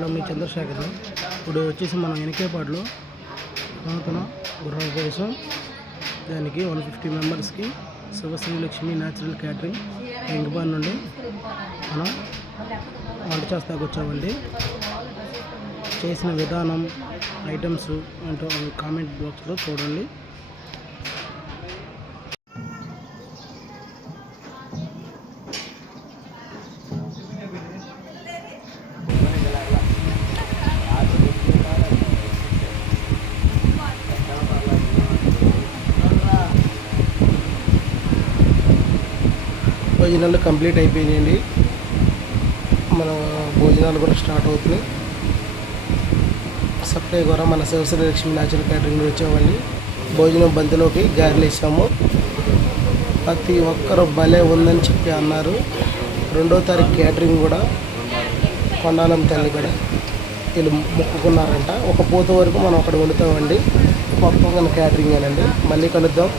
Hello, మీ చంద్రశేఖర్. ఇప్పుడు వచ్చేసి మనం ఎనికేపాడులో నూతన గృహ కోసం దానికి 150 మెంబర్స్కి శివశ్రీలక్ష్మి న్యాచురల్ క్యాటరింగ్ ఎంగబాన్ నుండి మనం వంట చేస్తాకు వచ్చామండి. చేసిన విధానం, ఐటమ్స్ ఏంటో కామెంట్ బాక్స్లో చూడండి. భోజనాలు కంప్లీట్ అయిపోయినాయండి. మన భోజనాలు కూడా స్టార్ట్ అవుతున్నాయి. సప్లై ద్వారా మన శివశ్రీలక్ష్మి న్యాచురల్ క్యాటరింగ్ వచ్చామండి. భోజనం బంతిలోకి గారెలు వేసాము. ప్రతి ఒక్కరు భలే ఉందని చెప్పి అన్నారు. 2వ తారీఖు క్యాటరింగ్ కూడా కొండాలం తల్లి కూడా వీళ్ళు మొక్కుకున్నారంట. ఒక పూత వరకు మనం అక్కడ వండుతామండి. మొత్తం క్యాటరింగ్ అనండి. మళ్ళీ కలుద్దాం.